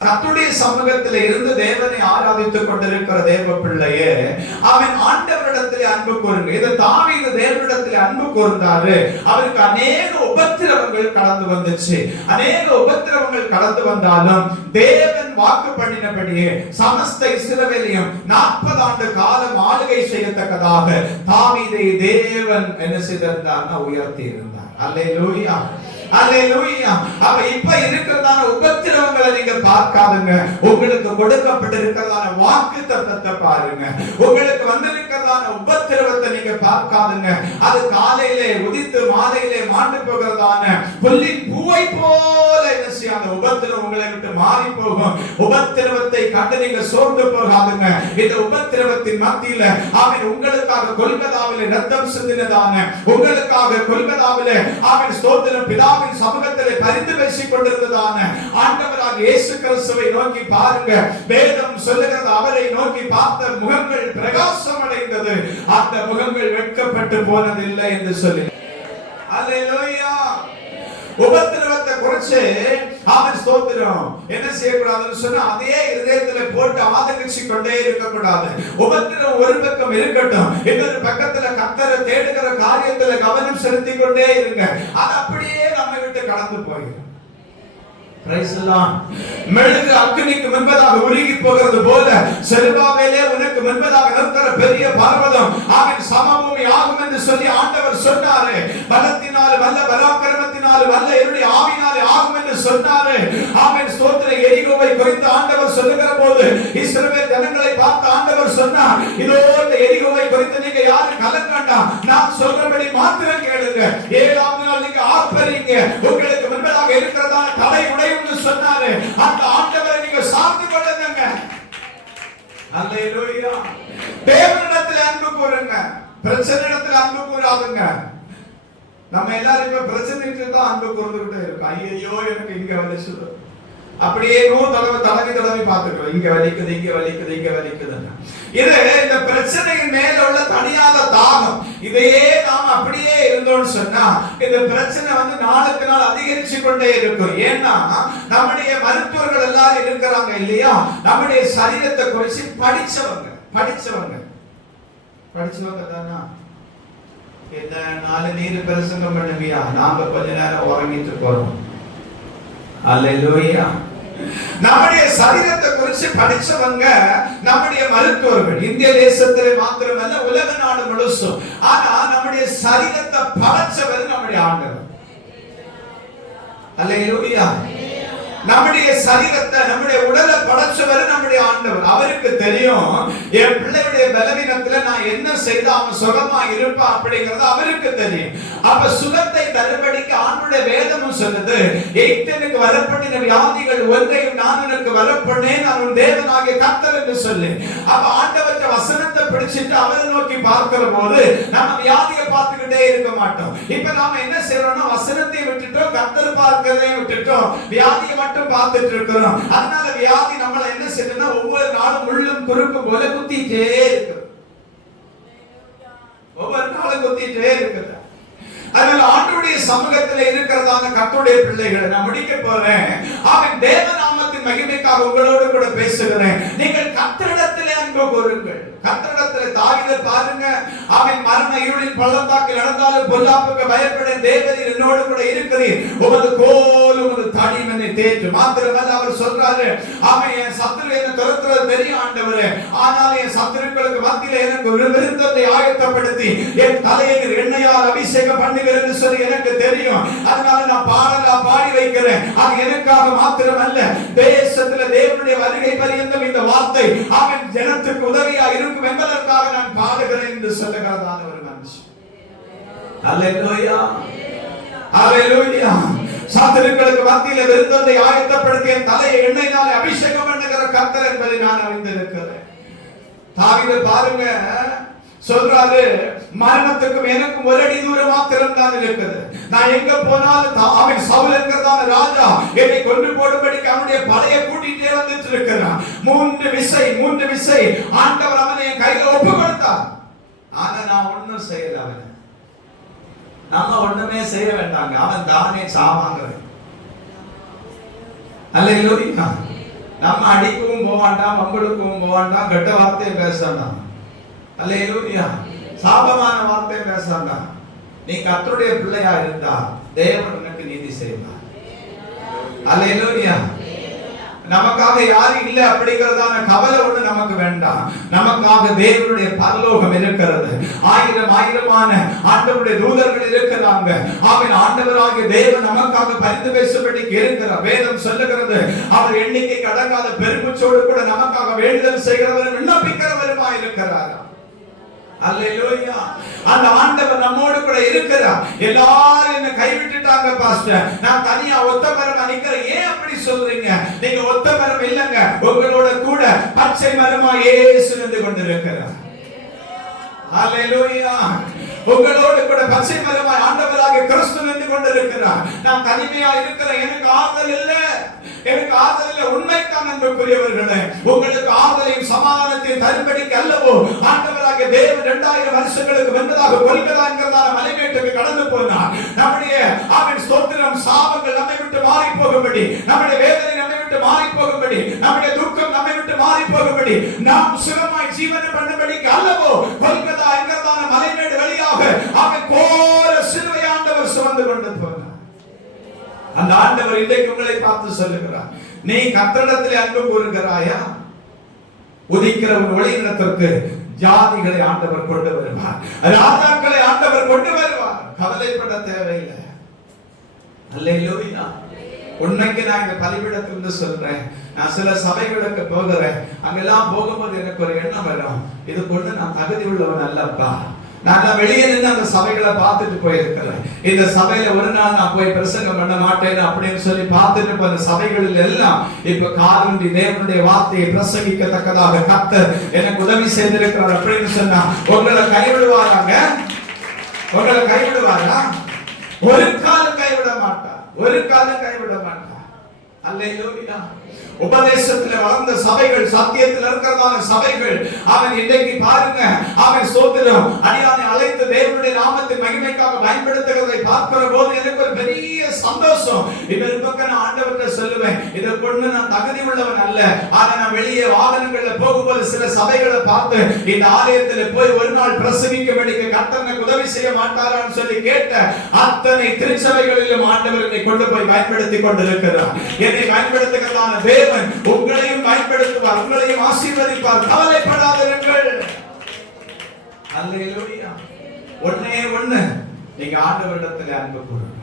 கர்த்தருடைய சமூகத்தில் இருந்து தேவனை ஆராதித்துக் கொண்டிருக்கிற தேவ பிள்ளையே, அவன் ஆண்டவரிடத்திலே அன்பு கூறுங்க. இதை தாவீது தேவனிடத்திலே அன்பு கூர்ந்தாரு. அவருக்கு அநேக உபத்திரவங்கள் கடந்து வந்துச்சு. அநேக உபத்திரவங்கள் கடந்து வந்தாலும் தேவன் வாக்கு பண்ணினபடியே சமஸ்த இஸ்ரவேலையும் 40 ஆண்டு காலம் ஆளுகை செய்யத்தக்கதாக தாவீதை தேவன் என்ன செய்திருந்தார்? உயர்த்தி இருந்தார். அல்லேலூயா, அல்லேலூயா. அப்ப இப்ப இருக்கிறதான உபத்திரவங்களை நீங்க பார்க்காதுங்க. உங்களுக்கு கொடுக்கப்பட்டிருக்கிறதான வாக்குத்தத்தத்தை பாருங்க. உங்களுக்கு வந்திருக்கிறதான உபத்திரவத்தை நீங்க பார்க்காதுங்க. அது காலையிலே உதித்து மாலையிலே மாண்டு போகிறதான புல்லின் பூவை போல என்ன செய்ய அந்த உபத்திரவம் உங்களை விட்டு மாறி போகும். உபத்திரவத்தை கண்டு நீங்க சோர்ந்து போகாதுங்க. இந்த உபத்திரவத்தின் மத்தியில அவன் உங்களுக்காக கொல்கதாவிலே ரத்தம் சிந்தினதான, உங்களுக்காக கொல்கதாவிலே அவன் ஸ்தோத்திரம் பிதா சமூகத்திலே பரிந்து பேசிக் கொண்டிருந்ததான ஆண்டவராகிய இயேசு கிறிஸ்துவை நோக்கி பாருங்க. வேதம் சொல்லுகிறது, அவரை நோக்கி பார்த்த முகங்கள் பிரகாசம் அடைந்தது, அந்த முகங்கள் வெட்கப்பட்டு போனதில்லை என்று சொல்லி. அல்லேலூயா. உபத்திரவத்தை குறிச்சு அவன் ஸ்தோத்திரம் என்ன செய்யக்கூடாதுன்னு சொன்னா, அதே இதயத்துல போட்டு ஆதரிச்சு கொண்டே இருக்க கூடாது. உபத்திரவம் ஒரு பக்கம் இருக்கட்டும், இன்னொரு பக்கத்துல கர்த்தரை தேடுகிற காரியத்துல கவனம் செலுத்தி கொண்டே இருங்க. அது அப்படியே நம்ம விட்டு கடந்து போயிடும். மெழுகு அக்கினிக்கு முன்பதாக உருகி போகிறது போல செருபாபேலே உனக்கு முன்பதாக நிற்கிற பெரிய பர்வதம் அவன் சமபூமி ஆகும் என்று சொல்லி ஆண்டவர் சொன்னாரு. பலத்தினாலே வல்ல, பராக்கிரமத்தினாலே வல்ல, என்னுடைய ஆவியினாலே ஆகும் என்று சொன்னாரு. அவன் ஸ்தோத்திர எரிகோவை குறித்து ஆண்டவர் சொல்லுகிற போது இஸ்ரவேல் ஜனங்களை பார்த்து ஆண்டவர் சொன்னார், இதோ இந்த எரிகோவை குறித்து நீங்க யாரும் கலங்க வேண்டாம், நான் சொல்றபடி மாத்திரம் கேளுங்க. 7ஆம் நாள் நீங்க ஆர்ப்பரிங்க. உங்களுக்கு முன்பதாக இருக்கிறதான தடை உடையும் சொன்னாரு. அந்த ஆண்டவரை நீங்க சார்ந்து கொள்ளுங்க. அல்லேலூயா. தேவனிடத்தில் அன்பு கூறுங்க, பிரச்சனையிடத்தில் அன்பு கூறாதுங்க. நம்ம எல்லாரும் பிரச்சனைக்கு தான் அன்பு கூர்ந்துகிட்டே இருக்கோம். ஐயோ எனக்கு இங்க வலிச்சுது, அப்படியே தடவி பார்த்துக்கிறோம். இங்க வலிக்குது, இங்க வலிக்குது, இங்க வலிக்குதுன்னு. இது இந்த பிரச்சனையின் மேல உள்ள தனியாத தாகம். இதையே நாம் அப்படியே இருந்தோம்னு சொன்னா இந்த பிரச்சனை நாளுக்கு நாள் அதிகரிச்சு கொண்டே இருக்கும். ஏன்னா நம்முடைய மருத்துவர்கள் எல்லாரும் இருக்கிறாங்க இல்லையா, நம்முடைய சரீரத்தை குறிச்சு படிச்சவங்க தானா. இந்த 4 நீர் பிரசங்கம் பண்ணுவியா, நாம கொஞ்ச நேரம் உறங்கிட்டு போறோம். அல்லேலூயா. நம்முடைய சரீரத்தை குறித்து படிச்சவங்க நம்முடைய மருத்துவர்கள், இந்திய தேசத்திலே மாத்திரமல்ல உலக நாடு முழுசும். ஆனா நம்முடைய சரீரத்தை படைச்சவர் நம்முடைய ஆண்டவர். அல்லேலூயா. நம்முடைய சரீரத்தை, நம்முடைய உடலை படைச்சவர் நம்முடைய ஆண்டவர். அவருக்கு தெரியும் என் பிள்ளையுடைய பலவீனத்துல நான் என்ன செய்தா அவன் சுகமா இருப்பான் அப்படிங்கறது அவருக்கு தெரியும். அப்ப சுகத்தை தரும்படிக்கு ஆண்டவருடைய வேதமும் சொல்லுது, எய்தனுக்கு வரப்பட்ட வியாதிகள் ஒன்றையும் நான் உனக்கு வரப்பண்ணேன், நான் உன் தேவனாகிய கர்த்தர் என்று சொல்லி. அப்ப ஆண்டவருடைய வசனத்தை பிடிச்சிட்டு அவரை நோக்கி பார்க்கிற போது நம்ம வியாதியை பார்த்துக்கிட்டே இருக்க மாட்டோம். இப்ப நாம என்ன செய்யறோம்னா வசனத்தை விட்டுட்டோம், கர்த்தர் பார்க்கிறதை விட்டுட்டோம், வியாதியை மட்டும் பார்த்துட்டு இருக்கிறோம். அதனால வியாதி நம்மள என்ன செய்யணும்னா ஒவ்வொரு நாளும் முள்ளும் குறுக்கும் போல குத்திட்டே இருக்கு. ஒவ்வொரு நாளும் குத்திட்டே இருக்குது. அதனால ஆண்டவருடைய சமூகத்தில் இருக்கிறதான கர்த்தருடைய பிள்ளைகளை நான் முடிக்க போறேன். அவன் தேவநாமத்தின் மகிமைக்காக உங்களோடு கூட பேசுகிறேன். நீங்கள் கர்த்தரிடத்திலே அன்பு கூறுங்கள். கர்த்தரிடத்திலே தாவீதை பாருங்க, அவன் மரண இருளின் பள்ளத்தாக்கில் நடந்தாலும் பொல்லாப்புக்கு பயப்படேன், தேவரீர் என்னோடு கூட இருக்கிறீர், உமது கோல் உமது தடி என்னை தேற்றும். மாத்திரமல்ல அவர் சொல்றாரு, அவன் என் சத்துரு என்ன துரத்துறது தெரியும் ஆண்டவரே, ஆனால் என் சத்துருக்களுக்கு மத்தியில எனக்கு விருந்தத்தை ஆயத்தப்படுத்தி என் தலையை எண்ணெயால் அபிஷேகம் பண்ணி சொல்லி எனக்கு தெரியும். அதனால நான் பாடலா பாடி வைக்கிறேன். அது எனக்காக மாத்திரமல்ல, தேசத்துல தேவனுடைய வருகை பரியந்தம் இந்த வார்த்தை அவன் ஜனத்துக்கு உதவியா இருக்கும் என்பதற்காக நான் பாடுகிறேன் என்று சொல்லுகிறதான ஒரு மனுஷன். அல்லேலூயா, அல்லேலூயா. சத்துருக்களுக்கு மத்தியில விருந்தத்தை ஆயத்தப்படுத்தி என் தலையை எண்ணெயினாலே அபிஷேகம் பண்ணுகிற கர்த்தர் என்பதை நான் அறிந்திருக்கிறேன். தாவீது பாருங்க சொல்றாரு, மரணத்துக்கும் எனக்கும் 1 அடி தூரம் மாத்திரம் தான் இருக்குது. நான் எங்க போனாலும் அவன் சவுல் என்கிறதான ராஜா என்னை கொண்டு போடும்படிக்கு அவனுடைய படையை கூட்டிட்டே வந்துட்டு இருக்கிறான். 3 விசை ஆண்டவர் அவனை என் கையில ஒப்பு கொடுத்தார். ஆனா நான் ஒண்ணும் செய்யல. அவன் நம்ம ஒண்ணுமே செய்ய வேண்டாங்க, அவன் தானே சாவாங்க. அல்லேலூயா. நம்ம அடிக்கவும் போவாண்டாம், வம்பெடுக்கவும் போவாண்டாம், கெட்ட வார்த்தையை பேசாண்டாம். அல்லேலூயா. சாபமான வார்த்தையை பேசாண்டாம். நீ கர்த்தருடைய பிள்ளையா இருந்தா தேவன் உனக்கு நீதி செய்வார். அல்லேலூயா. நமக்காக யாரும் இல்லை அப்படிங்கிறதான கவலை ஒண்ணு நமக்கு வேண்டாம். நமக்காக தேவனுடைய பரலோகம் இருக்கிறது. ஆயிரம் ஆயிரமான ஆண்டவருடைய தூதர்கள் இருக்கிறாங்க. அவன் ஆண்டவராகிய தேவன் நமக்காக பரிந்து பேசும்படிக்கு இருக்கிறார். வேதம் சொல்லுகிறது, அவர் எண்ணிக்கை அடங்காத பெருமூச்சோடு கூட நமக்காக வேண்டுதல் செய்கிறவரும் விண்ணப்பிக்கிறவருமாய் இருக்கிறார். அல்லேலூயா. அந்த ஆண்டவர் நம்மோடு கூட இருக்கிறார். எல்லாரும் என்ன கைவிட்டுட்டாங்க பாஸ்டர், நான் தனியா ஒத்தமரமா நிக்கிறேன். ஏன் அப்படி சொல்றீங்க? நீங்க ஒத்தமரம் இல்லங்க, உங்களோட கூட பச்சை மரமா இயேசு நின்று கொண்டிருக்கிறார். அல்லேலூயா. உங்களோடு கூட பச்சை மரமாய் ஆண்டவராகிய கிறிஸ்து நின்று கொண்டிருக்கிறார். நான் தனிமையா இருக்கிறேன், எனக்கு ஆறுதல் இல்லை, எனக்கு ஆறுதல் இல்லை. உண்மைதான் அன்புக்குரியவர்களே, உங்களுக்கு ஆறுதலையும் சமாதானத்தையும் தரும்படிக்கு அல்லவோ ஆண்டவராகிய தேவன் 2000 வருஷங்களுக்கு முன்பதாக கொல்கத்தா என்கிறதான மலைமேட்டுக்கு கடந்து போனார். நம்முடைய அவன் ஸ்தோத்திரம், சாபங்கள் நம்மை விட்டு மாறி போகும்படி, நம்முடைய வேதனை நம்மை விட்டு மாறி போகும்படி, நம்முடைய துக்கம் நம்மை விட்டு மாறி போகும்படி, நாம் சுகமாய் ஜீவனம் பண்ணும்படிக்கு அல்லவோ கொல்கத்தா என்கிறதான மலைமேடு வழியாக அவன் கோர சிலுவை ஆண்டவர் சுமந்து கொண்டு போனார். அந்த ஆண்டவர் இன்றைக்கு உங்களை பார்த்து சொல்லுகிறார், நீ கர்த்தரிடத்திலே அன்பு கூறுகிறாயா? உதிக்கிற உன் ஒளியினத்திற்கு ஜாதிகளை ஆண்டவர் கொண்டு வருவார், ராஜாக்களை ஆண்டவர் கொண்டு வருவார். கவலைப்பட தேவையில்லை. அல்லேலூயா. உண்மைக்கு நான் இந்த பலிபீடத்திலிருந்து சொல்றேன். நான் சில சபைகளுக்கு போகிறேன். அங்கெல்லாம் போகும்போது எனக்கு ஒரு எண்ணம் வரும், இது கொண்டு நான் தகுதி உள்ளவன் அல்லப்பா. நான் வெளியே நின்று அந்த சபைகளை பார்த்துட்டு போயிருக்கிறேன். இந்த சபையில ஒரு நாள் நான் போய் பிரசங்கம் பண்ண மாட்டேன் அப்படின்னு சொல்லி பார்த்துட்டு போன சபைகளில் எல்லாம் இப்ப காதுண்டி தேவனுடைய வார்த்தையை பிரசங்கிக்கத்தக்கதாக கர்த்தர் எனக்கு உதவி செய்திருக்கிறார் அப்படின்னு சொன்னா உங்களை கைவிடுவாராங்க? உங்களை கைவிடுவாரா? ஒரு காலம் கைவிட மாட்டார், ஒரு காலம் கைவிட மாட்டார். அல்லேலூயா. உபதேசத்தில் வளர்ந்த சபைகள், சத்தியத்தில் இருக்கிறதான சபைகள், அவன் இன்றைக்கு பாருங்க, அவன் ஸ்தோத்திரம் அடியானை அழைத்து தேவனுடைய நாமத்தின் மகிமைக்காக பயன்படுத்துகிறதை பார்க்கிற போது எனக்கு ஒரு பெரிய சந்தோஷம். இன்னொரு பக்கம் நான் ஆண்டவர்கிட்ட சொல்லுவேன், இதை கொண்டு நான் தகுதி உள்ளவன் அல்ல. ஆனா நான் வெளியே வாகனங்கள்ல போகும்போது சில சபைகளை பார்த்து இந்த ஆலயத்தில் போய் ஒரு நாள் பிரசங்கிக்க வேண்டிய கர்த்தனை உதவி செய்ய மாட்டாரான்னு சொல்லி கேட்ட அத்தனை திருச்சபைகளிலும் ஆண்டவர் என்னை கொண்டு போய் பயன்படுத்தி கொண்டிருக்கிறார். என்னை பயன்படுத்துகிறதான தேவன் உங்களையும் பயன்படுத்துவார், உங்களையும் ஆசீர்வதிப்பார். கவலைப்படாதீர்கள். அல்லேலூயா. ஒண்ணே ஒண்ணு, நீங்க ஆண்டவரிடத்தில் அன்பு கூறுங்க.